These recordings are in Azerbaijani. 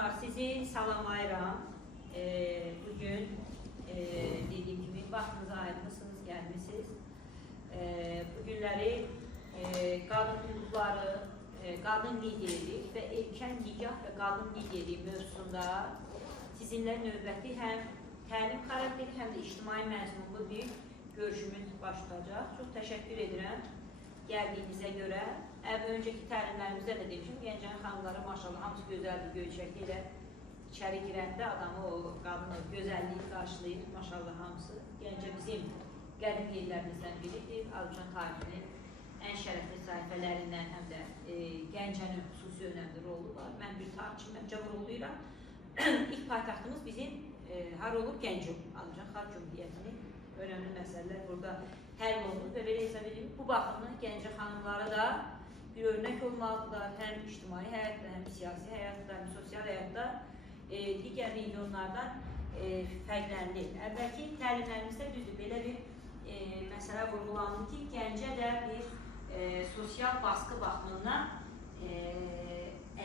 Xanımlar, sizi salamlayıram. Bugün dediyim kimi vaxtınızı ayırmışsınız, gəlmişsiniz. Bugünləri qadın hüquqları, qadın liderlik və erkən nikah və qadın liderlik mövzusunda sizinlə növbəti həm təlim xarakterli, həm də ictimai məzmunlu bir görüşümüz başlayacaq. Çox təşəkkür edirəm gəldiyinizə görə. Öncəki təlimlərimizdə də demişim, Gəncənin xanımları maşallah hamısı gözəldir, göyçəkli ilə içəri girəndə adamı, o qadını gözəlliyi qarşılayır, maşallah hamısı. Gəncə bizim qədim yerlərimizdən biridir. Azərbaycan tarixinin ən şərəfli sayfələrindən, həm də Gəncənin xüsusi önəmli rolu var. Mən bir tarixçi, mən cəvroluyuram. İlk paytaxtımız bizim har olub Gəncə, Azərbaycan Xalq Cümhuriyyətinin önəmli məsələlər burada həll olunur və belə hesab edirəm. Bu baxımdan Gəncə xanımları da bir örnək olmalıdırlar, həm ictimai həyatda, həm siyasi həyatda, həm sosial həyatda digər regionlardan fərqlənir. Əvvəlki təlimlərimizdə düzdür, belə bir məsələ vurgulandı ki, Gəncə də bir sosial baskı baxımından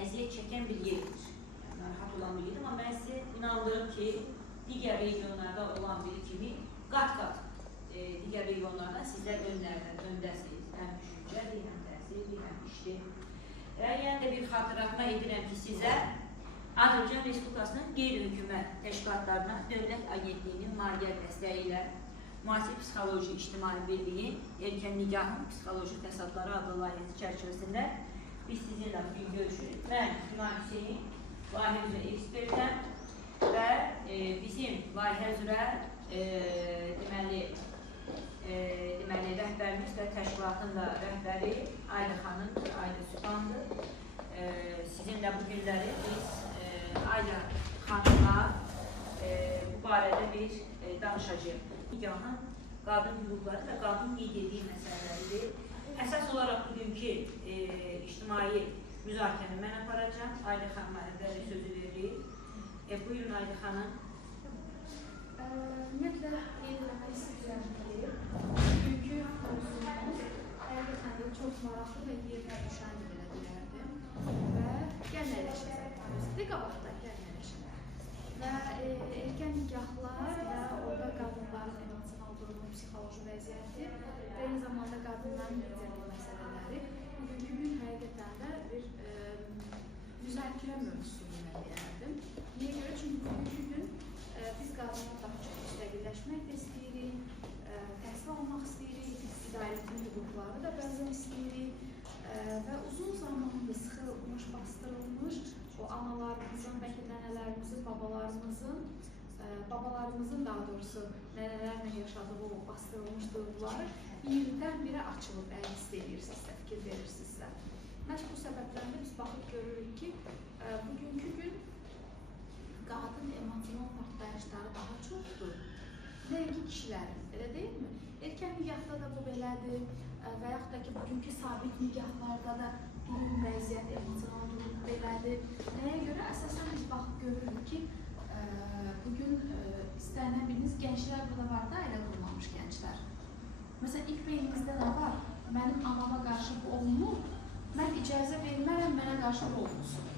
əziyyət çəkən bir yerdir. Narahat olan bir yerdir, amma mən sizə inandırım ki, digər regionlarda olan biri kimi qat-qat digər regionlardan sizlər öndəsiniz. Həm düşüncədir, həm təhsildir, həm işdir. Yəni də bir xatırlatma edirəm ki, sizə Azərbaycan Respublikasının qeyri-hökumət təşkilatlarına Dövlət Agentliyinin maliyyət dəstəyi ilə Müasir Psixoloji İctimai Birliyin Erkən Nikahın Psixoloji Fəsadları adlı layihəsi çərçivəsində biz sizinlə bir görüşürük. Mən Günay Hüseyin, layihə üzrə ekspertəm və bizim layihə üzrə deməli rəhbərimiz və təşkilatın da rəhbəri Ayda xanımdır, Ayda Sübhandır. Sizinlə bu günləri biz Ayda xanımla bu barədə bir danışacağıq. Nikahın qadın hüquqları və qadın liderliyi məsələləridir. Əsas olaraq bugünkü ictimai müzakirəni mən aparacağım. Ayda xanıma əvvəlcə sözü veririk. Buyurun Ayda xanım. Ümumiyyətlə, qeyd etmək istəyirəm ki, bugünkü mövzumuz həqiqətən də çox maraqlı və yerinə düşən belə deyərdim və gəlmələşəcək. Qabaqda gəlmələşəcək. Və erkən nikahlar və orada qadınların emosional durumu, psixoloji vəziyyəti və eyni zamanda qadınların liderlik məsələləri bugünkü gün həqiqətən də bir müzakirə mövzusu belə deyərdim. Niyə görə? Çünki bugünkü gün biz qadınlar daha çox müstəqilləşmək də istəyirik, təhsil almaq istəyirik, idarətin hüquqları da bəzən istəyirik və uzun zamandır sıxılmış, bastırılmış o analarımızın, bəlkə nənələrimizin, babalarımızın daha doğrusu nənələrlə yaşadığı o bastırılmış duyğuları birdən-birə açılıb, əgər istəyirsinizsə, fikir verirsinizsə. Məhz bu səbəblərdə biz baxıb görürük ki, bugünkü gün qadın emosional partlayışları daha çoxdur. Nəinki kişilərin, elə deyilmi? Erkən nikahda da bu belədir və yaxud da ki, bugünkü sabit nikahlarda da durum, vəziyyət, emosional durum belədir. Nəyə görə? Əsasən biz baxıb görürük ki, bugün istənilən biriniz gənclər burada var da, elə qurulmamış gənclər. Məsələn, ilk beyninizdə nə var? Mənim anama qarşı bu olunur, mən icazə vermərəm, mənə qarşı bu olunsun.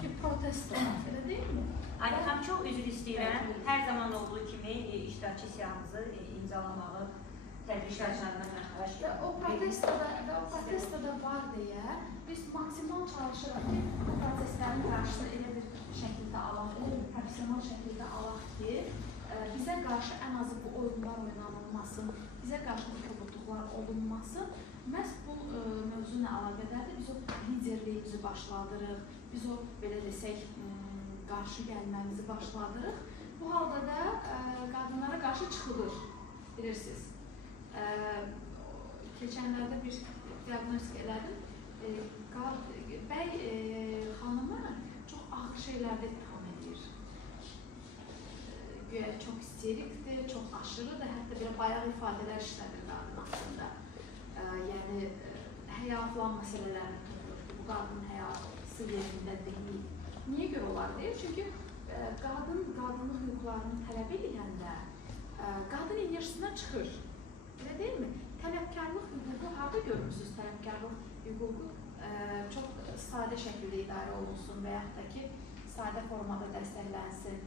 Bir protest olmaq, elə deyilmi? Ayda xanım, çox üzr istəyirəm. Hər zaman olduğu kimi iştirakçı siyahımızı imzalamağı tədbir iştirakçılarından mən xahiş edirəm. O protestdə var deyə biz maksimal çalışırıq ki, bu proseslərin qarşısını elə bir şəkildə alaq, elə bir profesional şəkildə alaq ki, bizə qarşı ən azı bu oyunlar oynanılmasın, bizə qarşı bu kobudluqlar olunmasın. Məhz bu mövzu ilə əlaqədardır, biz o liderliyimizi başladırıq, biz o, belə desək, qarşı gəlməmizi başladırıq. Bu halda da qadınlara qarşı çıxılır, bilirsiniz. Keçənlərdə bir diaqnostik elədim. Bəy xanımı çox ağır şeylərdə ittiham edir. Güya çox isterikdir, çox aşırıdır, hətta belə bayaq ifadələr işlədir qadın haqqında. Yəni, həya falan məsələlərini tutulur ki, bu qadın həyası yerində deyil. Niyə görə olar deyir? Çünki qadınlıq hüquqlarını tələb edəndə qadın enerjisindən çıxır. Elə deyilmi? Tələbkarlıq hüququ harada görmürsünüz? Tələbkarlıq hüququ çox sadə şəkildə idarə olunsun və yaxud da ki, sadə formada dəstəklənsin.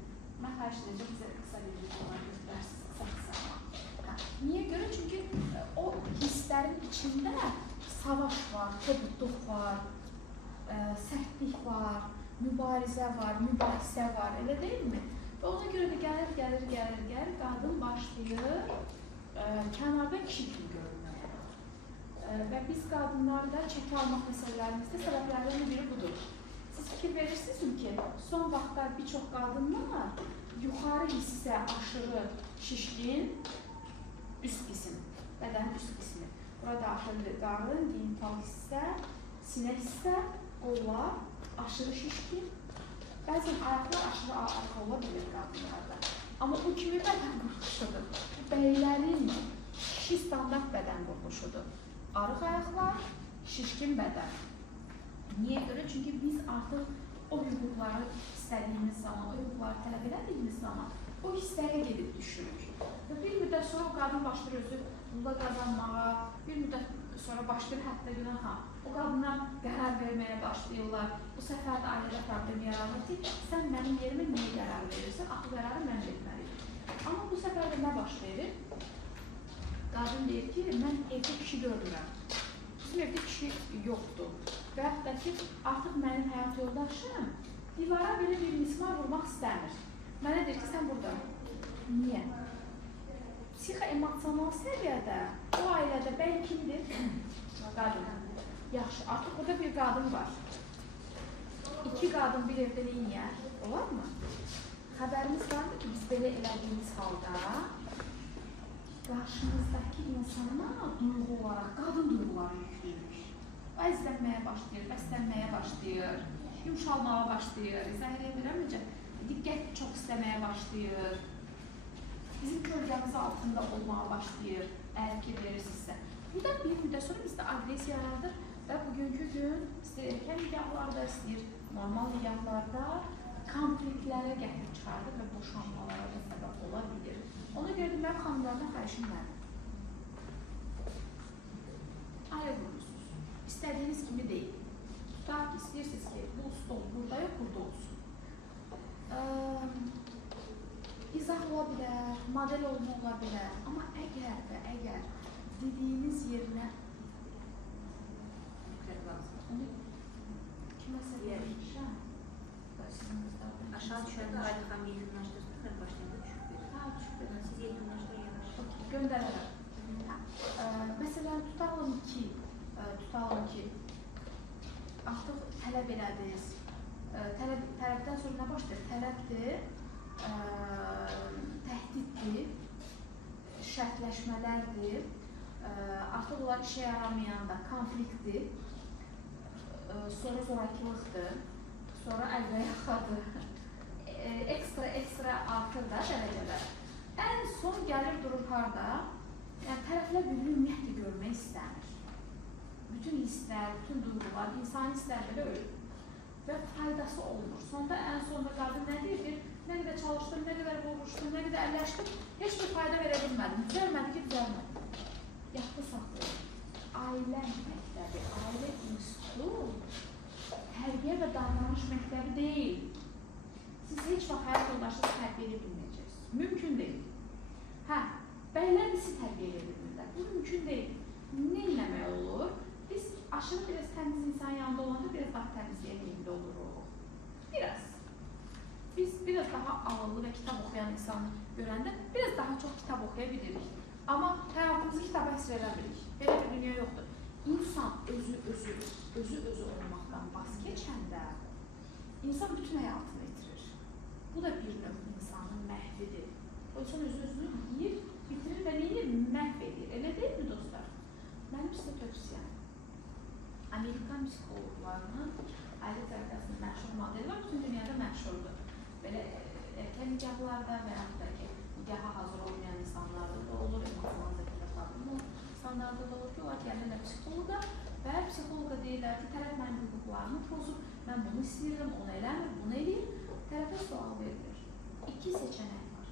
Mən xahiş edəcəm, bizə qısa bir videolar göstərəsiniz, qısa. Niyə görə? Çünki o hisslərin içində savaş var, kobudluq var, sərtlik var, mübarizə var, mübahisə var, elə deyilmi? Və ona görə də gəlir, qadın başlayır kənarda kişi kimi görünməyə. Və biz qadınlarda çəki almaq məsələlərimizdə səbəblərdən biri budur. Siz fikir verirsinizmi ki, son vaxtlar bir çox qadınlar yuxarı hissə aşırı şişkin, üst qisim, bədənin üst qismi. Bura daxildir qarın, genital hissə, sinə hissə, qollar aşırı şişkin. Bəzən ayaqlar aşırı arxa ola bilir qadınlarda. Amma bu kimi bədən quruluşudur. Bəylərin kişi standart bədən quruluşudur. Arıq ayaqlar, şişkin bədən. Niyə görə? Çünki biz artıq o hüquqları istədiyimiz zaman, o hüquqları tələb edədiyimiz zaman o hisslərə gedib düşürük. Və bir müddət sonra o qadın başlayır özü pulda qazanmağa, bir müddət sonra başlayır hətta günaha. O qadınlar qərar verməyə başlayırlar. Bu səfər də ailədə problem yaranır ki, sən mənim yerimə niyə qərar verirsən? Axı qərarı mən verməliyim. Amma bu səfər də nə baş verir? Qadın deyir ki, mən evdə kişi görürəm. Bizim evdə kişi yoxdur. Və hətta ki, artıq mənim həyat yoldaşım divara belə bir mismar vurmaq istəmir. Mənə deyir ki, sən burada. Niyə? Psixo-emosional səviyyədə o ailədə bəy kimdir? Qadın. Yaxşı, artıq burada bir qadın var. İki qadın bir evdə neyniyər? Olar mı? Xəbərimiz vardır ki, biz belə elədiyimiz halda qarşımızdakı insana duyğu olaraq qadın duyğuları yüklüyük. Əzlənməyə başlayır, bəslənməyə başlayır, yumşalmağa başlayır, izah edirəm necə? Diqqət çox istəməyə başlayır, bizim kölgəmiz altında olmağa başlayır, əgər ki verirsinizsə. Buradan bir müddət sonra bizdə agresiya yaradır və bugünkü gün istəyir erkən nikahlarda, istəyir normal nikahlarda konfliktlərə gətirib çıxardır və boşanmalara da səbəb ola bilir. Ona görə də mənim xanımlardan xahişim mənim. Ayə vurursunuz. İstədiyiniz kimi deyil. Tutaq ki, istəyirsiniz ki, bu stol burada yox, burada olsun. İzah ola bilər, model olma ola bilər. Amma əgər və əgər dediyiniz yerinə onu kiməsə deyirmişəm, aşağı düşəndə Ayda xanım yekunlaşdırsın, mən başlayanda düşük verir. Ha, düşük verir. Siz yekunlaşdırın yavaş. Göndərərəm. Məsələn, tutalım ki, artıq tələb elədiniz. Tələbdən sonra nə başlayır? Tələbdir, təhdiddir, şərtləşmələrdir, artıq onlar işə yaramayanda konfliktdir, sonra zorakılıqdır, sonra əl-və-yaxadır, ekstra artır da dərəcələr. Ən son gəlir durur harda? Yəni, tərəflər birbirini ümumiyyətlə görmək istəmir. Bütün hisslər, bütün duyğular, insani hisslər belə ölür. Və faydası olmur. Sonda ən sonunda qadın nə deyir? Nə qədər çalışdım, nə qədər boğuşdum, nə qədər əlləşdim, heç bir fayda verə bilmədim. Düzəlmədi ki, düzəlmədi. Yaxda saxlayın. Ailə məktəbi, ailə institutu tərbiyə və davranış məktəbi deyil. Siz heç vaxt həyat yoldaşınızı tərbiyə edə bilməyəcəksiniz. Mümkün deyil. Hə, bəylər bizi tərbiyə edə bilmirlər. Bu mümkün deyil. Nə eləmək olur? Biz aşırı biraz təmiz insan yanında olanda biraz daha təmizliyə meyilli oluruq. Biraz. Biz biraz daha ağıllı və kitab oxuyan insanı görəndə biraz daha çox kitab oxuya bilirik. Amma həyatımızı kitaba həsr eləmirik. Belə bir dünya yoxdur. İnsan özü olmaqdan vaz keçəndə insan bütün həyatını itirir. Bu da bir növ insanın məhvidir. O insan özünü yiyir, bitirir və neyini məhv edir. Elə deyil mi dostlar? Mənim sizə tövsiyəm. Amerikan psixologlarının ailə tərbiyyəsində məşhur modeli var, bütün dünyada məşhurdur. Belə erkən nikahlarda və yaxud da ki, nikaha hazır olmayan insanlarda da olur, emosional zəkilə problem insanlarda da olur ki, onlar gəlirlər psixoloqa və psixoloqa deyirlər ki, tərəf mənim hüquqlarını pozub, mən bunu istəyirəm, onu eləmir, bunu eləyir, tərəfə sual verilir. İki seçənək var.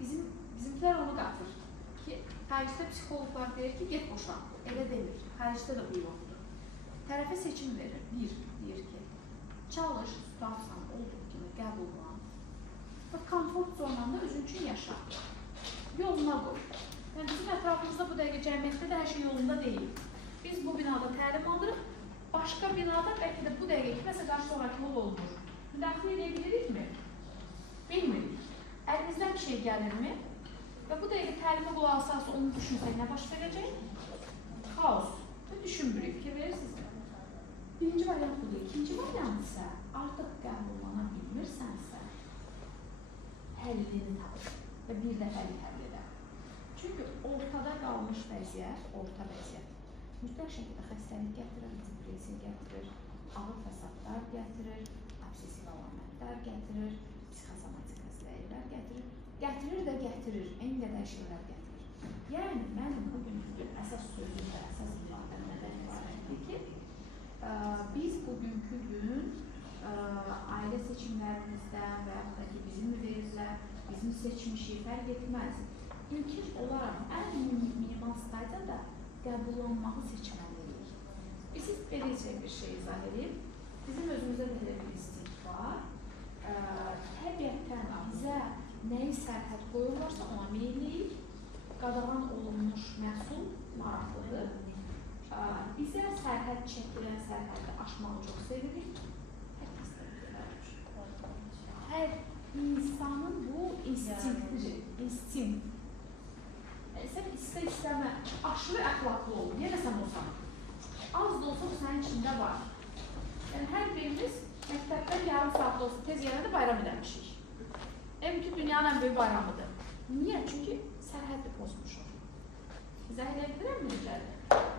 Bizimkilər onu qatır ki, xaricdə psixologlar deyir ki, get boşan, elə demir, xaricdə də bu yoxdur. Tərəfə seçim verir, deyir ki, çalış, tutarsan, olduğu kimi qəbullan. Və komfort zonanda özün üçün yaşa. Yoluna qoy. Yəni, bizim ətrafımızda bu dəqiqə cəmiyyətdə də hər şey yolunda deyil. Biz bu binada təlim alırıq, başqa binada bəlkə də bu dəqiqə kiməsə qarşı olaraq yol olmur. Müdaxilə edə bilirikmi? Bilmirik. Əlimizdən bir şey gəlirmi? Və bu dəqiqə təlimə qulaq asarsa onu düşünsək nə baş verəcək? Xaos. Və düşünmürük, fikir verirsinizmi? Birinci variant budur. İkinci variant isə artıq qəbullana bilmirsənsə, həllini tapır və bir dəfəlik həll edər. Çünki ortada qalmış vəziyyət, orta vəziyyət mütləq şəkildə xəstəlik gətirir, depressiya gətirir, ağır fəsadlar gətirir, obsessiv əlamətlər gətirir, psixosomatik xəstəliklər gətirir, gətirir, eyni qədər şeylər gətirir. Yəni, mənim bugünkü əsas sözüm və əsas ifadəm nədən ibarətdir ki, biz bugünkü gün ailə seçimlərimizdən və yaxud da ki, bizim verirlər, bizim seçmişik, fərq etməz. İlkin olaraq ən minimal stadiyada qəbullanmağı seçməliyik. Biz beləcə bir şey izah edib, bizim özümüzdə də bir instinkt var. Təbiətdən bizə nəyi sərhəd qoyurlarsa ona meyliyik. Qadağan olunmuş məhsul maraqlıdır. Bizə sərhəd çəkilən sərhəddə aşmağı çox sevirik. Hər kəs də bilir. Hər insanın bu instinktidir, instinkt. Sən istə-istəmə, aşırı əxlaqlı ol, yenə sən olsan. Az da olsa bu sənin içində var. Yəni, hər birimiz məktəbdən yarım saat da olsa tez yerə də bayram edəmişik. Bütün dünyanın ən böyük bayramıdır. Niyə? Çünki sərhədli pozmuşuq. İzah edə bilirəm necədir?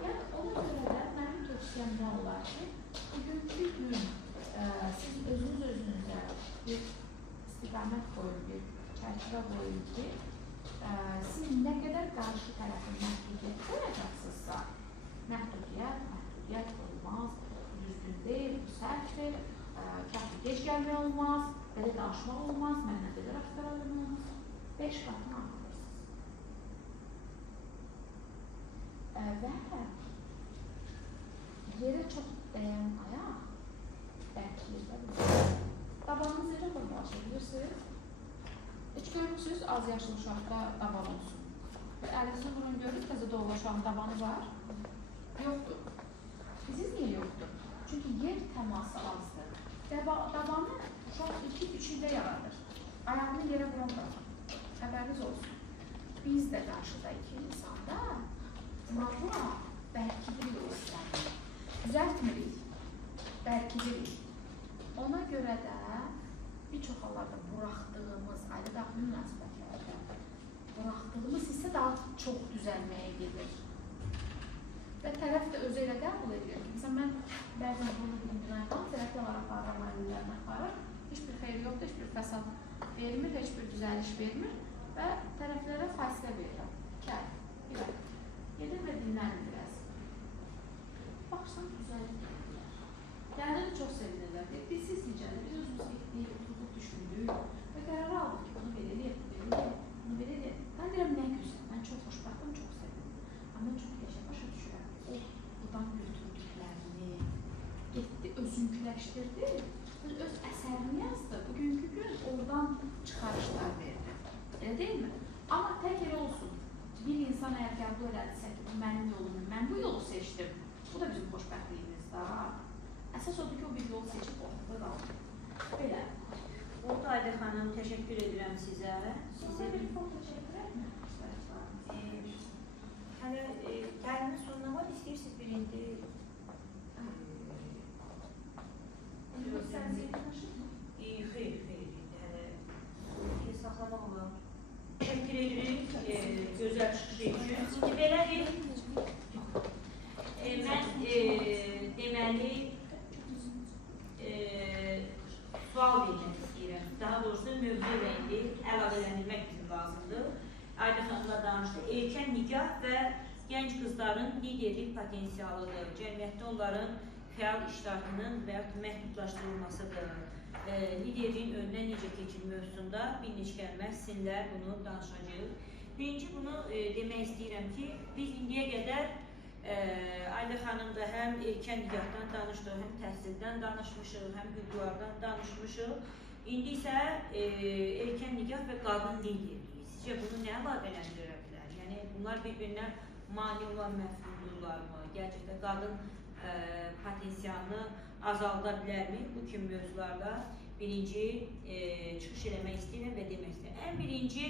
Yəni, ona görə də mənim tövsiyəmdən olar ki, bugünkü gün siz özünüzə bir istiqamət qoyun, bir çərçivə qoyun ki, siz nə qədər qarşı tərəfin məhdudiyyət qoyacaqsınızsa, məhdudiyyət olmaz, düzgün deyil, bu səhvdir, kəfi gec gəlmək olmaz, belə danışmaq olmaz, mənə belə rəftar eləmək olmaz. 5 qatını artırırsınız. Və yerə çox dəyən ayaq bərkiyirdə bilir. Dabanınız necə formalaşır, bilirsiniz? Heç görürsünüz, az yaşlı uşaqda daban olsun. Əlinizi vurun, görürüz, təzə doğulan uşağın dabanı var. Yoxdur. Siz niyə yoxdur? Çünki yer təması azdır. Dabanı uşaq 2-3 ildə yaradır. Ayağını yerə vuran da. Xəbəriniz olsun. Biz də qarşıda iki insanda mağla bərkidirik o istəmir. Düzəltmirik, bərkidirik. Ona görə də bir çox hallarda buraxdığımız, ailə daxili münasibətlərdə buraxdığımız hissə daha çox düzəlməyə gedir. Və tərəf də özü elə qəbul edir ki, məsələn, mən bəzən bunu dindirən falan tərəflər aparıram, ailələrdən aparır, heç bir xeyri yoxdur, heç bir fəsad vermir, heç bir düzəliş vermir və tərəflərə fasilə verirəm. 2 ay, 1 ay. Gedir və dinlərim biraz. Baxsan, düzəlir. Yəni, çox sevinirlər. Biz siz necədir? Biz özümüz getdik, oturduk, düşündük və qərar aldıq ki, bunu belə eləyək, bunu belə eləyək. Mən deyirəm, nə gözəl, mən çox xoşbəxtəm, çox sevindim. Amma mən çox yaşa başa düşürəm. O, buradan götürdüklərini getdi, özünküləşdirdi, öz əsərini yazdı. Bugünkü gün oradan çıxarışlar verdi. Elə deyilmi? Amma tək elə olsun. Bir insan əgər qəbul elədirsə ki, bu mənim yolumdur, mən bu yolu seçdim. Bu da bizim xoşbəxtliyimizdir. Əsas odur ki, o bir yol seçib ortada qalır. Belə. Oldu Ayda xanım, təşəkkür edirəm sizə. Sizə bir foto çəkdirək mi? Hələ təlimin sonuna var, istəyirsiniz bir indi? Sən zeytinləşir mi? Xeyr, hələ saxlamaq olar. Təşəkkür edirik gözəl çıxışı üçün. Şimdi belədir, mən deməli sual vermək istəyirəm. Daha doğrusu mövzu ilə indi əlavələndirmək bizim lazımdır. Ayda xanımla danışdı. Erkən nikah və gənc qızların liderlik potensialıdır. Cəmiyyətdə onların fəal iştirakının və yaxud məhdudlaşdırılmasıdır. Liderliyin önünə necə keçir mövzusunda bir neçə kəlmə sizinlə bunu danışacağıq. Birinci bunu demək istəyirəm ki, biz indiyə qədər Ayla xanım da həm erkən nikahdan danışdıq, həm təhsildən danışmışıq, həm hüquqlardan danışmışıq. İndi isə erkən nikah və qadın liderliyi. Sizcə bunu nə əlaqələndirə bilər? Yəni bunlar bir-birinə mane olan məfhumdurlarmı? Gerçəkdə qadın potensialını azalda bilərmi bu kimi mövzularda? Birinci çıxış eləmək istəyirəm və demək istəyirəm. Ən birinci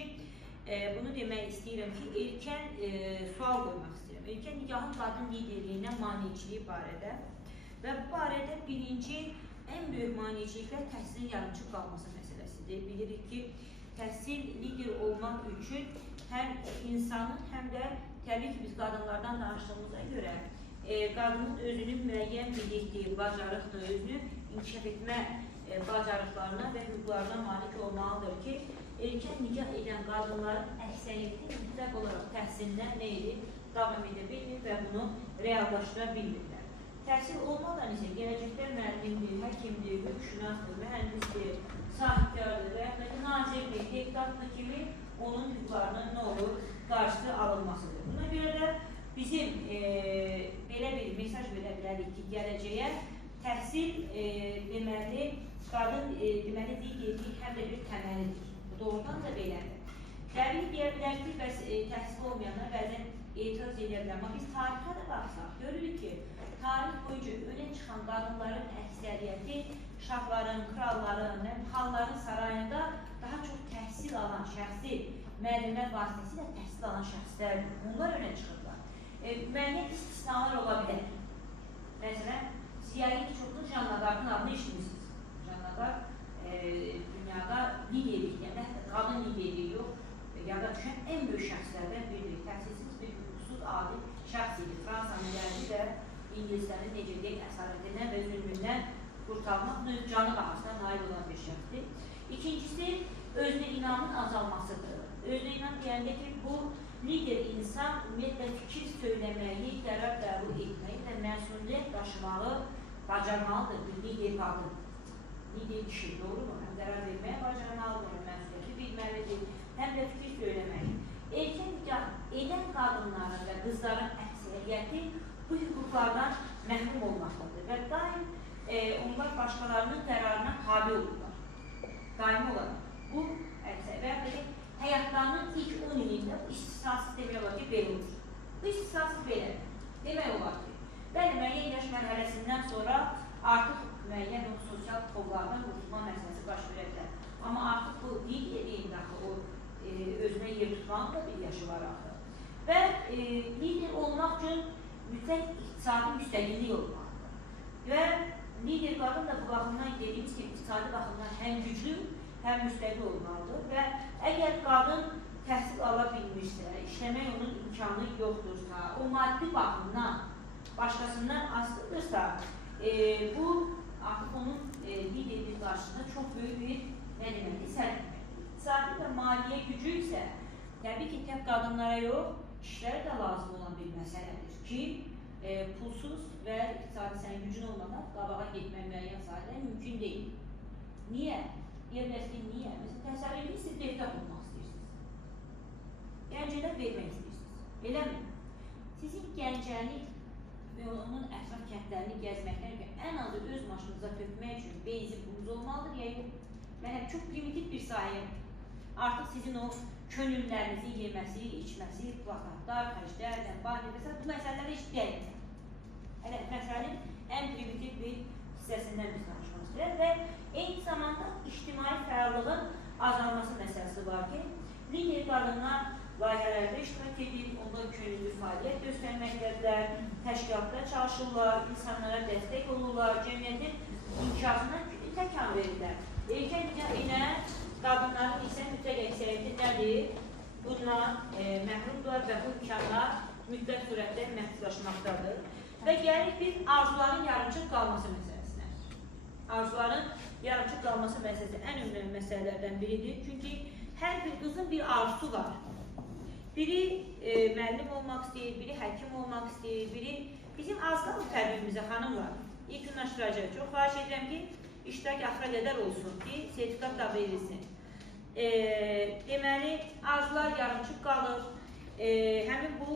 bunu demək istəyirəm ki, erkən sual qoymaq istəyirəm. Erkən nikahın qadın liderliyinə maneçiliyi barədə və bu barədə birinci ən böyük maneçiliklər təhsilin yarımçıq qalması məsələsidir. Bilirik ki, təhsil lider olmaq üçün həm insanın, həm də təbii ki, biz qadınlardan danışdığımıza görə qadının özünün müəyyən bilikdir, bacarıqdır, özünü inkişaf etmə bacarıqlarına və hüquqlarına malik olmalıdır ki, erkən nikah edən qadınların əksəriyyəti mütləq olaraq təhsilindən nə edir? Davam edə bilmir və bunu reallaşdıra bilmirlər. Təhsil olmadan isə gələcəkdə müəllimdir, həkimdir, hüquqşünasdır, mühəndisdir, sahibkardır və yaxud da nazirdir, deputatdır kimi onun hüquqlarının nə olur? Qarşısı alınmasıdır. Buna görə də bizim belə bir mesaj verə bilərik ki, gələcəyə təhsil deməli, qadın deməli liderlik həm də bir təməlidir. Bu doğrudan da belədir. Təbii deyə bilər ki, bəs təhsil olmayanlar bəzən etiraz edə bilər. Amma biz tarixə də baxsaq, görürük ki, tarix boyunca öne çıxan qadınların əksəriyyəti şahların, kralların, xanların sarayında daha çox təhsil alan şəxsi müəllimlər vasitəsilə təhsil alan şəxslərdir. Onlar öne çıxırlar. Müəyyən istisnalar ola bilər. Məsələn, Ziyaid çoxlu Jannadarın adını eşitmişsiniz. Jannadar dünyada liderlik, yəni qadın liderliyi yox, yada düşən ən böyük şəxslərdən biridir. Təhsilsiz bir hüquqsuz adi şəxs idi. Fransanın gəldi və İngilizlərin necə deyək əsarətindən və zülmündən qurtarmaq canı bahasına nail olan bir şəxsdir. İkincisi, özünə inamın azalmasıdır. Özünə inam deyəndə ki, bu lider insan ümumiyyətlə fikir söyləməyi, qərar qəbul etməyi və məsuliyyət daşımağı bacarmalıdır bir lider qadın. Lider kişi, doğru mu? Həm qərar verməyə bacarmalıdır, məsuliyyəti bilməlidir, həm də fikir söyləməyi. Erkən nikah edən qadınların və qızların əksəriyyəti bu hüquqlardan məhrum olmaqdadır və daim onlar başqalarının qərarına tabi olurlar. Daimi olaraq. Bu əksəriyyət və həyatlarının ilk 10 ilində bu istisnasız demək olar ki, belə olur. Bu istisnasız belə. Demək olar ki, bəli, müəyyən yaş mərhələsindən sonra artıq müəyyən o sosial qovlardan qurtulma məsələsi baş verə bilər. Amma artıq bu liderliyin daxil o özünə yer tutmanın da bir yaşı var axı. Və lider olmaq üçün mütləq iqtisadi müstəqillik olmalıdır. Və lider qadın da bu baxımdan dediyimiz ki, iqtisadi baxımdan həm güclü, həm müstəqil olmalıdır və əgər qadın təhsil ala bilmirsə, işləmək onun imkanı yoxdursa, o maddi baxımdan başqasından asılıdırsa, bu artıq onun liderlik qarşısında çox böyük bir sərgilməkdir. İqtisadi və maliyyə gücü isə təbii ki, tək qadınlara yox, kişilərə də lazım olan bir məsələdir ki, pulsuz və iqtisadi sənin gücün olmadan qabağa getmək müəyyən sahədə mümkün deyil. Niyə? Deyərsiniz ki, niyə? Məsələn, təsəvvür edin, siz deputat olmaq istəyirsiniz. Gəncədə vermək istəyirsiniz. Beləmi? Sizin Gəncəni və onun ətraf kəndlərini gəzməkdən ən azı öz maşınıza tökmək üçün benzin pulunuz olmalıdır, ya yox. Yəni, çox primitiv bir sahə. Artıq sizin o könüllərinizi yeməsi, içməsi, plakatlar, xərclərdən, banir və bu məsələlər heç deyil. Hələ məsələnin ən primitiv bir hissəsindən biz danışmaq istəyirəm və eyni zamanda ictimai fəallığın azalması məsələsi var ki, lider qadınlar layihələrdə iştirak edib, onda könüllü fəaliyyət göstərməkdədirlər, təşkilatda çalışırlar, insanlara dəstək olurlar, cəmiyyətin inkişafına təkan verirlər. Erkən nikah edən qadınların isə mütləq əksəriyyəti nədir? Bundan məhrumdurlar və bu imkanlar mütləq surətdə məhdudlaşmaqdadır. Və gəlir biz arzuların yarımçıq qalması məsələsinə. Arzuların yarımçıq qalması məsələsi ən önəmli məsələlərdən biridir. Çünki hər bir qızın bir arzusu var. Biri müəllim olmaq istəyir, biri həkim olmaq istəyir, biri bizim azdan bu tərbiyimizə xanımlar yekunlaşdıracaq. Çox xahiş edirəm ki, iştirak axıra qədər olsun ki, sertifikat da verilsin. Deməli, arzular yarımçıq qalır. həmin bu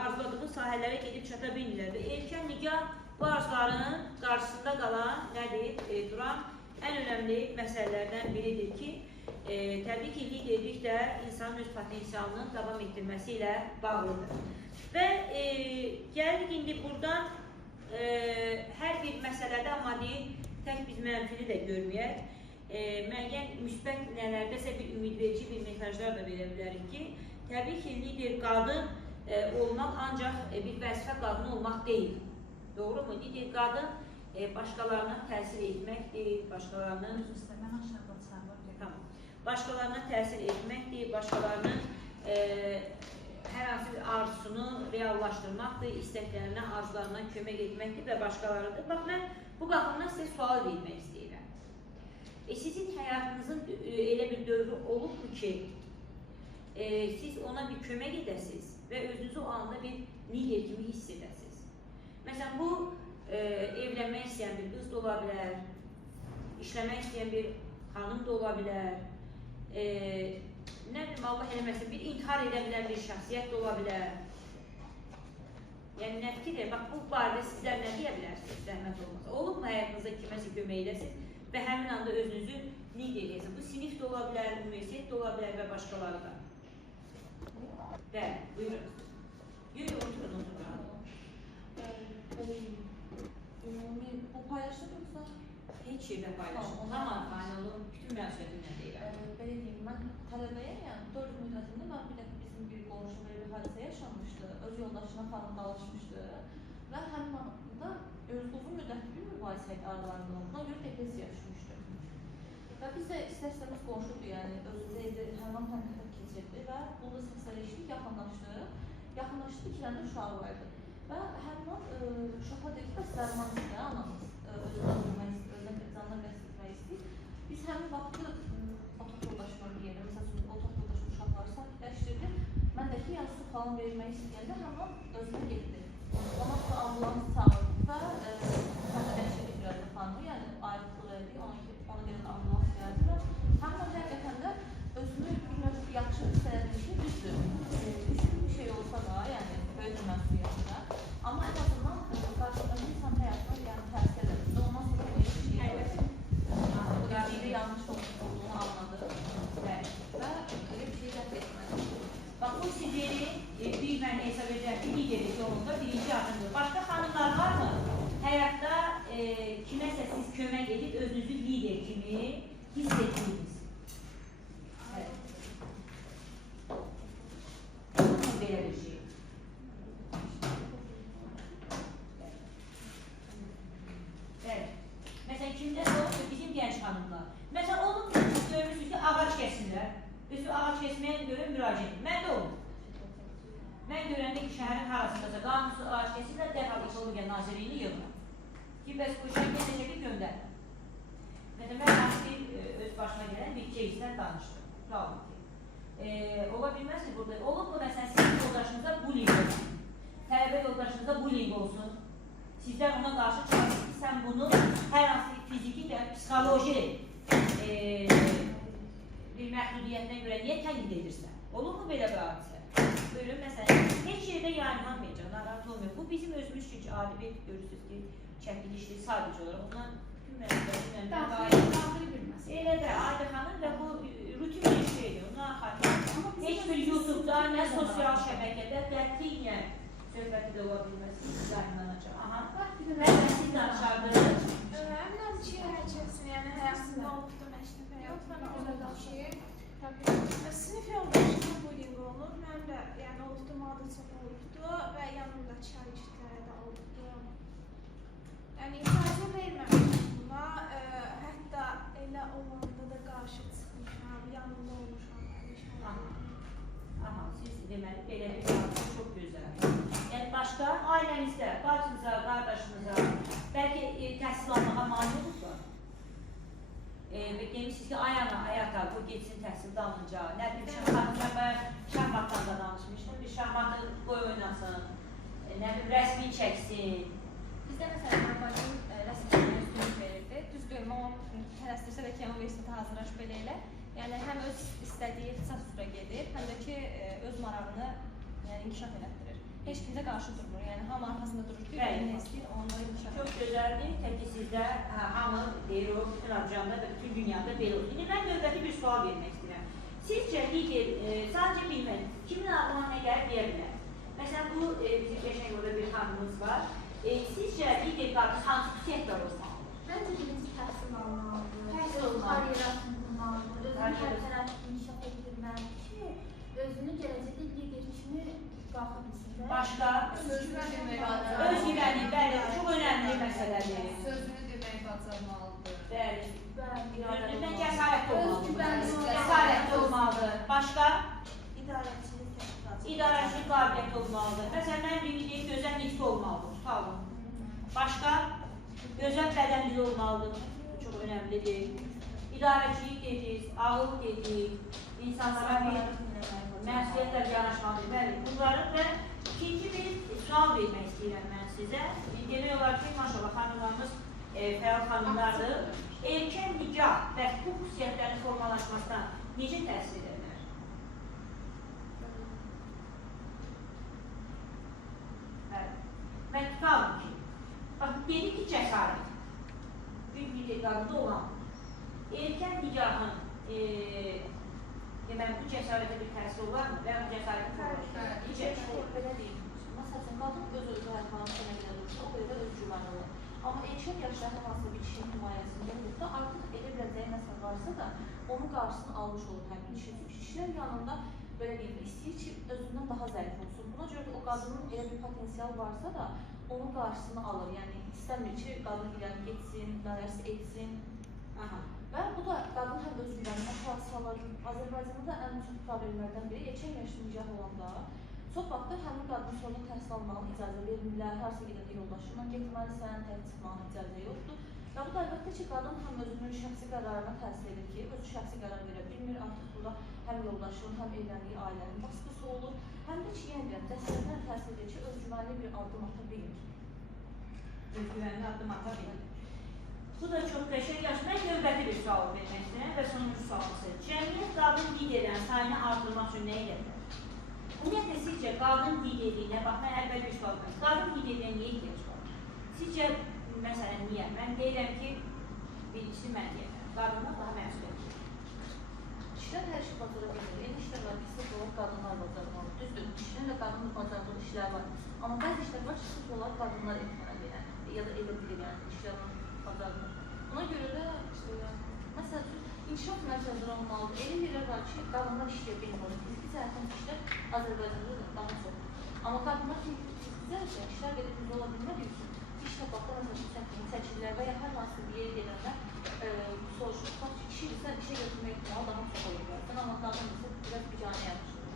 arzuladığı sahələrə gedib çata bilmirlər və erkən nikah bu arzuların qarşısında qalan nədir? Duran ən önəmli məsələlərdən biridir ki, təbii ki, liderlik də insanın öz potensialının davam etdirməsi ilə bağlıdır. Və gəlirik indi buradan hər bir məsələdə, amma deyil, tək biz mənfili də görməyək, müəyyən müsbət nələrdəsə bir ümidverici bir mesajlar da verə bilərik ki, təbii ki, lider qadın olmaq ancaq bir vəzifə qadını olmaq deyil. Doğru mu? Lider qadın başqalarına təsir etməkdir, başqalarına təsir etməkdir, başqalarının hər hansı bir arzusunu reallaşdırmaqdır, istəklərinə, arzularına kömək etməkdir və başqalarıdır. Bax, mən bu baxımdan sizə sual vermək istəyirəm. Sizin həyatınızın elə bir dövrü olubmu ki, siz ona bir kömək edəsiniz və özünüzü o anda bir lider kimi hiss edəsiniz. Məsələn, bu evlənmək istəyən bir qız da ola bilər, işləmək istəyən bir xanım da ola bilər, nə bilim, Allah eləməsin, bir intihar edə bilən bir şəxsiyyət də ola bilər. Yəni, nə fikir? Bax, bu barədə sizlər nə deyə bilərsiniz, zəhmət olmasa? Olubmu həyatınızda kiməsə kömək edəsiniz və həmin anda özünüzü lider edəsiniz? Bu sinif də ola bilər, universitet də ola bilər və başqaları da. Bəli, buyurun. Oturun. Bu paylaşır yoksa? Heç yerdə paylaşın. Tamam, fayda olun. Bütün məsuliyyətimlə deyirəm. Belə deyim, mən tələbəyəm, yəni 4 müddətində mən bir dəfə bizim bir qonşu belə bir hadisə yaşamışdı. Öz yoldaşına falan danışmışdı və həmin anda uzun müddətli bir mübahisə idi aralarında. Buna görə depressiya yaşamışdı. Və biz də istər-istəməz qonşudur, yəni özümüzə evdə həmin tənqidət keçirdi və bunda səsləşdik, yaxınlaşdı, ikiləndə uşağı vardı. Və həmin an uşağa dedi ki, bəs dərman istəyir, anamız özünə canına qəst etmək istəyir. Biz həmin vaxtı otaq yoldaşımın yerində, məsələn, otaq yoldaşım uşaqları sakitləşdirdi. Mən də ki, yəni su falan vermək istəyəndə həmin an özünə getdi. Ona sonra ambulans çağırdı və mən də dəhşət etdirədi xanımı, yəni ayrıqlıq elədik, ona gələn ambulans gəldi və həmin an həqiqətən də özünü bilmək yaxşı hissələdim ki, düzdür bir şey olsa da, yəni böyük bir məsuliyyətdə. Amma ən azından qarşıdakı insan həyatına yəni təsir edir. Ondan sonra o bir şey edir. Bu da yanlış olduğunu anladı və öyle bir şey rədd etmədi. Bax, bu sizin bir mən hesab edəcəm ki, liderlik yolunda birinci adımdır. Başqa xanımlar var mı? Həyatda kiməsə siz kömək edib özünüzü lider kimi hiss etdiniz. Belə bir şey. Məsələn, kimdə olub ki, bizim gənc xanımlar. Məsələn, olub ki, siz görmüşsünüz ki, ağac kəsinlər. Özü ağac kəsməyə görə müraciət edir. Mən də olub. Mən görəndə ki, şəhərin harasındasa qanunsuz ağac kəsinlər, dərhal Ekologiya Nazirliyini yığılır. Ki, bəs bu işə gedəcək ki, göndərir. Məsələn, mən öz başıma gələn bir кейsdən danışdım. Qalın ki. Ola bilməzsiniz burada. Olub mu, məsələn, sizin yoldaşınıza bullying olsun. Tələbə yoldaşınıza bullying olsun. Sizdən ona qarşı çıxarsınız ki, sən bunu hər hansı fiziki və psixoloji bir məhdudiyyətinə görə niyə tənqid edirsən? Olur mu belə bir hadisə? Buyurun, məsələn, heç yerdə yayınlanmayacaq, narahat olmuyor. Bu bizim özümüz üçün adi bir görürsünüz ki, çəkilişli sadəcə olaraq. Ondan bütün daxili bir məsələ. Elə də, Ayda xanım və bu rutin bir şeydir. Ondan xaricində heç bir YouTube-da, nə sosial şəbəkədə qətiyyən söhbəti də ola bilməsin, yayınlanacaq. Aha, mən siz danışardınız. Önemli ki, hər kəsin, yəni həyatında olubdur, məşrəf həyatında olubdur ki, sinif yoldaşına bullying olunur, mənim də yəni olubdur, mənim də çox olubdur və yanımdakı şagirdlərə də olubdur. Yəni icazə verməmişəm buna, hətta elə olanda da qarşı çıxmışam, yanımda olmuşam. Aha, siz deməli, belə bir hadisə çox gözəl. Yəni başqa ailənizdə, bacınıza, qardaşınıza, bəlkə təhsil almağa mani olursa və demişsiniz ki, ay ata, bu geçsin təhsil dalınca, nə bilim, şahmatdan da danışmışdım, bir şahmatı qoy oynasın, nə bilim, rəsmi çəksin. Bizdə məsələn, bacım rəsmlərinə üstünlük verirdi. Düzdür, o tələsdirsə də ki, universitetə hazırlaş belə elə. Yəni, həm öz istədiyi ixtisas üzrə gedir, həm də ki, öz marağını yəni inkişaf elətdirir. Heç kimsə qarşı durmur, yəni hamı arxasında durur ki, Bəli. nə istəyir, onları inkişaf Çox elətdirir. gözəldir. Təki sizdə hamı deyir o, bütün Azərbaycanda və bütün dünyada belə olur. İndi mən növbəti bir sual vermək istəyirəm. Sizcə lider, sadəcə bilmədim, kimin ağlına nə gəlir deyə bilər? Məsələn, bu bizim qəşəng orada bir xanımımız var. Sizcə lider qadın hansı xüsusiyyətlər olmalıdır? Məncə birinci təhsil almalıdır. Təhsil olmalıdır. Karyerasını qurmalıdır. Özünü hər tərəf inkişaf etdirməlidir ki, özünü gələcəkdə lider kimi qalxa bilsin. Başqa? Sözünü demək Özgüvəni, bəli, çox önəmli məsələdir. Sözünü demək bacarmalıdır. Bəli. Bəli. Özündən cəsarətli olmalıdır. Özgüvənli Cəsarətli olmalıdır. Başqa? İdarəçilik təhsilatı. İdarəçilik qabiliyyəti olmalıdır. Məsələn, mən birinci deyim, gözəl nitqi olmalıdır, tutalım. Başqa? Gözəl bədən dili olmalıdır. Çox önəmlidir. İdarəçilik dedik, ağıl dedik, insanlara bir məsuliyyətlə yanaşmalıdır. Bəli, bunların və ikinci bir sual vermək istəyirəm mən sizə. Genel olaraq ki, maşallah xanımlarımız fəal xanımlardır. Erkən nikah və bu xüsusiyyətlərin formalaşmasına necə təsir edir? Mən tutalım ki, baxın, dedik ki, cəsarət. Büyük bir qadında olan erkən nikahın deməli, bu cəsarətə bir təsir olarmı? Və bu cəsarətin Belə deyim. Məsələn, qadın öz-özünə həyatlarını sənəqlə dursa, o qədər özgüvənli olur. Amma erkək yaşlarda hansısa bir kişinin himayəsində olursa, artıq elə biləcəyi nəsə varsa da, onun qarşısını almış olur həmin kişi. Çünki kişilər yanında belə deyim, istəyir ki, özündən daha zəif olsun. Buna görə də o qadının elə bir potensial varsa da, onun qarşısını alır. Yəni, istəmir ki, qadın irəli getsin, nələrsə etsin. Və bu da qadın həm özgüvənini aşağı salır. Azərbaycanda da ən çox problemlərdən biri erkək yaşlı nikah olanda çox vaxtda həmin qadın sonra təhsil almağına icazə vermirlər, harasa gedəndə yoldaşınla getməlisən, tək çıxmağına icazə yoxdur. Və bu da əlbəttə ki, qadın həm özünün şəxsi qərarına təsir edir ki, özü şəxsi qərar verə bilmir, artıq burada həm yoldaşının, həm evləndiyi ailənin baskısı olur, həm də ki, yəni deyirəm, dəstəkdən təsir edir ki, özgüvənli bir addım ata bilmir. Özgüvənli addım ata bilmir. Bu da çox qəşəng yaş. Mən növbəti bir sual vermək istəyirəm və sonuncu sualımızı. Cəmiyyət qadın liderlərin sayını artırmaq üçün nə edə bilər? Ümumiyyətlə, sizcə qadın liderliyinə, bax, mən əvvəl bir sual verirəm. Qadın liderliyinə niyə ehtiyac var? Sizcə, məsələn, niyə? Mən deyirəm ki, birincisi mən deyirəm. Qadınlar daha məsuliyyətli. Kişilər hər şey bacara bilir. Eyni işlər var ki, sırf olaraq qadınlar bacarmalı. Düzdür, kişinin də qadının bacardığı işlər var. Amma bəzi işlər var ki, sırf olaraq qadınlar etməli, yəni, ya da edə bilir, yəni, işlərin bacarılır. Buna görə də, məsələn, inkişaf mərkəzləri olmalıdır. Elə yerlər var ki, qadınlar işləyə bilməli. Fiziki cəhətdən işlər Azərbaycanda da daha çoxdur. Amma qadınlar fiziklərcə işlər qədər biz ola bilmədiyi üçün iş tapaqda məsələn çəkirlər və ya hər hansı bir yerə gedəndə soruşur, bax, kişidirsə işə götürmək ehtimalı daha çox olur. Amma qadın isə biraz bicanə yaxşıdır.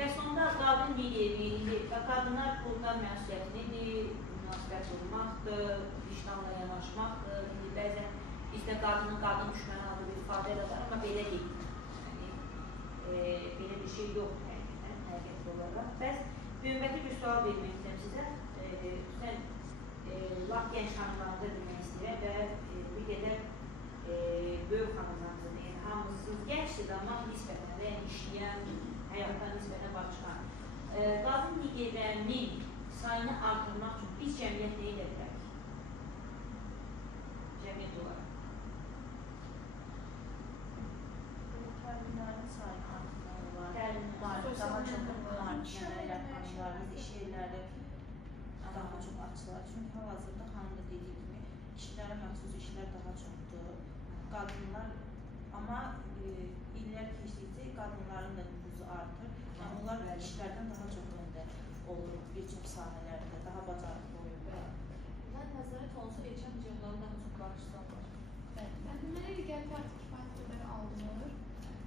Bəs onda qadın liderliyi, qadınlar burada məsuliyyətlidir, münasibət olmaqdır, vicdanla yanaşmaqdır. Bəzən bizdə qadının qadın düşməni adlı bir ifadə də var, amma belə deyil. Belə bir şey yoxdur həqiqətli olaraq. Bəs növbəti bir sual vermək istəyirəm sizə. Sən lap gənc xanımlarınıza bilmək istəyirəm və bir qədər böyük xanımlarınıza deyil. Hamısınız gəncsiniz, amma nisbətən də işləyən, həyatdan nisbətən başqa. Qadın liderlərinin sayını artırmaq üçün biz cəmiyyət nə edə bilərik? Cəmiyyət olaraq. Təlimlərin sayını artırmaq olar. Təlimlər, Daha çox müharibələr, xanımlarımız iş yerləri daha çox açılar. Çünki hal-hazırda xanım da dediyi kimi kişilərə məxsus işlər daha çoxdur. Qadınlar, amma illər keçdikcə qadınların da nüfuzu artır. Yəni onlar kişilərdən daha çox öndə olur bir çox sahələrdə, daha bacarıqlı oluyor. Yəni nəzarət olunsa erkən cəhətləri daha çox qarşısı alır. Mənə elə gəlir ki, artıq kifayət qədər alınır,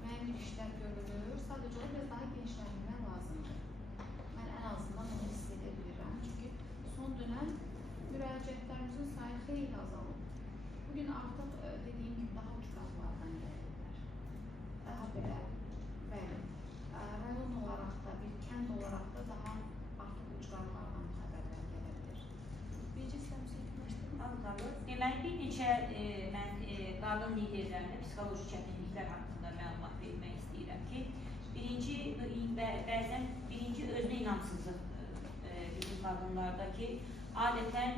müəyyən bir işlər görülür, sadəcə o biraz daha genişləndirmək lazımdır. Mən ən azından onu hiss edə bilirəm. Çünki son dönəm müraciətlərimizin sayı xeyli azalıb. Bugün artıq dediyim kimi daha uç qazlardan gəlirlər. Daha belə, bəli, rayon olaraq da, bir kənd olaraq da daha artıq uç qazlardan xəbərlər gələ bilir. Bircə istəmişsə Anladım. Deməli, bir neçə mən qadın liderlərində psixoloji çətinliklər haqqında məlumat vermək istəyirəm ki, bəzən birinci özünə inamsızlıq bizim qadınlardakı adətən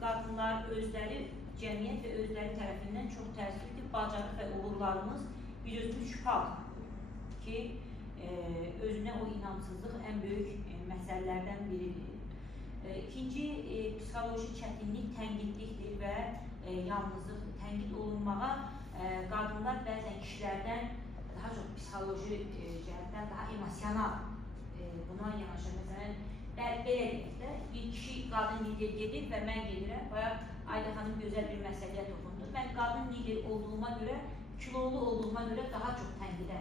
qadınlar özləri, cəmiyyət və özləri tərəfindən çox təəssüflü bacarıq və uğurlarımız bir özümüz şübhə ki, özünə o inamsızlıq ən böyük məsələlərdən biridir. İkinci, psixoloji çətinlik tənqidlikdir və yalnızlıq, tənqid olunmağa qadınlar bəzən kişilərdən daha çox psixoloji cəhətdən daha emosional buna yanaşır. Məsələn, belə deyək də, bir kişi qadın lider gedir və mən gedirəm, bayaq Ayda xanım gözəl bir məsələyə toxundu. Mən qadın lider olduğuma görə, kilolu olduğuma görə daha çox tənqidə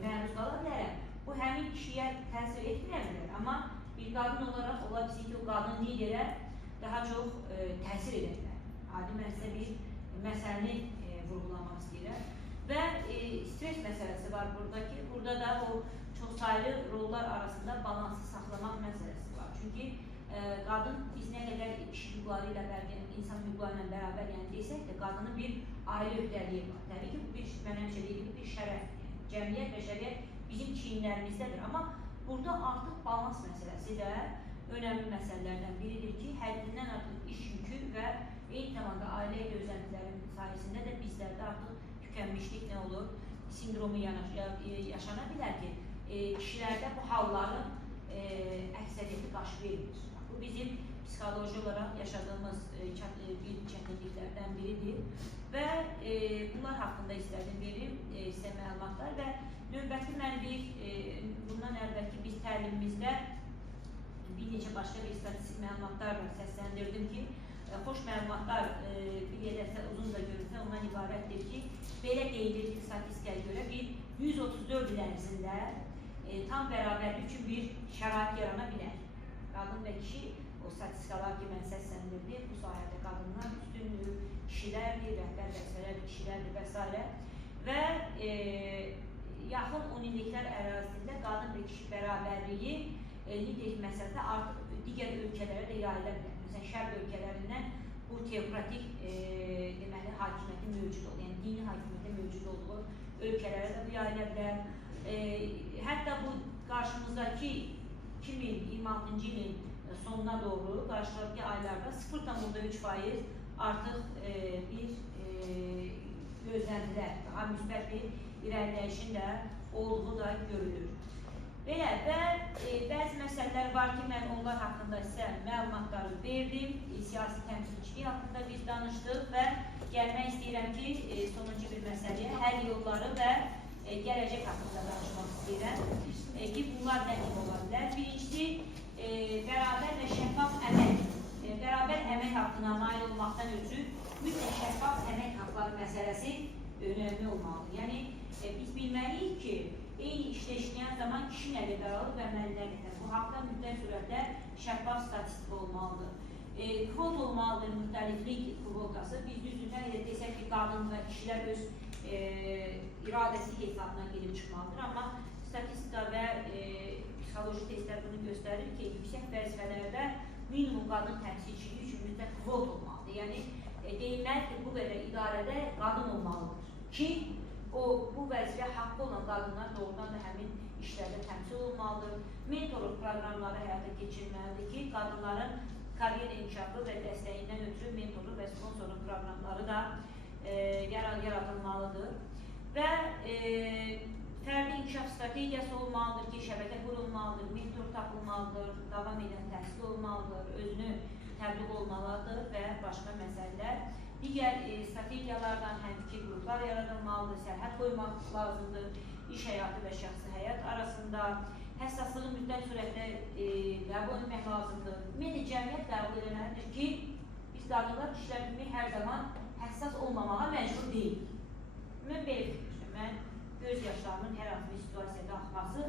məruz qala bilərəm. Bu həmin kişiyə təsir etməyə bilər, amma bir qadın olaraq ola bilsin ki, o qadın liderə daha çox təsir edə bilər. Adi mən sizə bir məsələni vurgulamaq istəyirəm. Və stres məsələsi var buradakı. Burada da o çoxsaylı rollar arasında balansı saxlamaq məsələsi var. Çünki qadın biz nə qədər kişi hüquqları ilə insan hüquqları ilə bərabər yəni desək də, qadının bir ailə öhdəliyi var. Təbii ki, bu mən həmişə deyim, bir şərəfdir. Cəmiyyət və şəriət bizim çiyinlərimizdədir. Amma burada artıq balans məsələsi də önəmli məsələlərdən biridir ki, həddindən artıq iş yükü və eyni zamanda ailə gözləntilərin sayəsində də bizlərdə artıq tükənmişlik nə olur? Sindromu yaşana bilər ki, kişilərdə bu halların əksəriyyəti baş vermir. Bu bizim psixoloji olaraq yaşadığımız bir çətinliklərdən biridir və bunlar haqqında istədim verim sizə məlumatlar və növbəti mən bundan əvvəlki biz təlimimizdə bir neçə başqa bir statistik məlumatlarla səsləndirdim ki, xoş məlumatlar bir yerdə uzun da görürsə ondan ibarətdir ki, belə deyilir ki, statistikaya görə bir 134 il ərzində tam bərabərlik üçün bir şərait yarana bilər. Qadın və kişi, o statistikalar ki, mən səsləndirdim, bu sayədə qadınlar üstünlüyü, kişilərdir, rəhbər vəzifələr kişilərdir və s. Və yaxın 10 illiklər ərazisində qadın və kişi bərabərliyi lider məsələdə artıq digər ölkələrə də yayıla bilər. Məsələn, şərq ölkələrindən bu teokratik deməli, hakimiyyətin mövcud olduğu, yəni dini hakimiyyətin mövcud olduğu ölkələrə də bu yayıla bilər. Hətta bu qarşımızdakı 2026-cı ilin sonuna doğru, qarşıdakı aylarda 0,3% artıq bir gözləntilər, daha müsbət bir irəliləyişin də olduğu da görülür. Belə və bəzi məsələlər var ki, mən onlar haqqında sizə məlumatları verdim, siyasi təmsilçiliyi haqqında biz danışdıq və gəlmək istəyirəm ki, sonuncu bir məsələyə həll yolları və gələcək haqqında danışmaq istəyirəm ki, bunlar nə kimi ola bilər? Birincisi, bərabər və şəffaf əmək. Bərabər əmək haqqına nail olmaqdan ötürü mütləq şəffaf əmək haqqları məsələsi önəmli olmalıdır. Yəni, biz bilməliyik ki, eyni işdə işləyən zaman kişi nə qədər alır və əməli nə qədər. Bu haqda mütləq surətdə şəffaf statistika olmalıdır. Kvot olmalıdır, müxtəliflik kvotası. Biz düzdür, desək ki, qadın və kişilər öz iradəsi hesabına gelib çıxmalıdır. Amma statistika və psixoloji testlər bunu göstərir ki, yüksək vəzifələrdə minimum qadın təmsilçiliyi üçün mütləq kvot olmalıdır. Yəni, deyilməli ki, bu qədər idarədə qadın olmalıdır ki, bu vəzifə haqqı olan qadınlar doğrudan da həmin işlərdə təmsil olmalıdır. Mentorluq proqramları həyata keçirilməlidir ki, qadınların karyer inkişafı və dəstəyindən ötürü mentorluq və sponsorluq proqramları da yaradılmalıdır. Və fərdi inkişaf strategiyası olmalıdır ki, şəbəkə qurulmalıdır, mentor tapılmalıdır, davam edən təhsil olmalıdır, özünü təbliğ olmalıdır və başqa məsələlər. Digər strategiyalardan həmfikir qruplar yaradılmalıdır, sərhəd qoymaq lazımdır, iş həyatı və şəxsi həyat arasında həssaslığı mütləq surətdə qəbul etmək lazımdır. Ümumiyyətlə, cəmiyyət qəbul edilməlidir ki, biz qadınlar kişilər kimi hər zaman həssas olmamağa məcbur deyilik. Mən belə fikirləşirəm, mən göz yaşlarının hər hansı bir situasiyada axması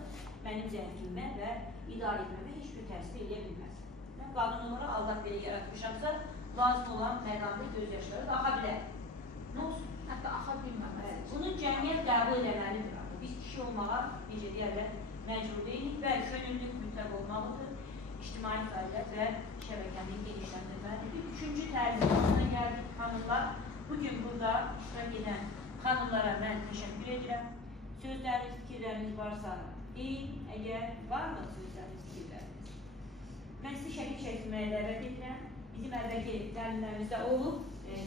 mənim zəifliyimə və idarə etməmə heç bir təsir edə bilməz. Mən qadın olaraq Allah belə yaratmışamsa, lazım olan məqamda göz yaşları da axa bilər. Nə olsun? Hətta axa bilməməlidir. Bunu cəmiyyət qəbul edəməlidir. Biz kişi olmağa necə deyərlər, məcbur deyilik və könüllülük mütləq olmalıdır. İctimai fəaliyyət və şəbəkəni genişləndirməlidir. Üçüncü təlimimizə gəldik xanımlar. Bugün burada iştirak edən xanımlara mən təşəkkür edirəm. Sözləriniz, fikirləriniz varsa deyin. Əgər varmı sözləriniz, fikirləriniz? Mən sizi şəkil çəkməyə dəvət edirəm. Bizim əvvəlki təlimlərimizdə olub.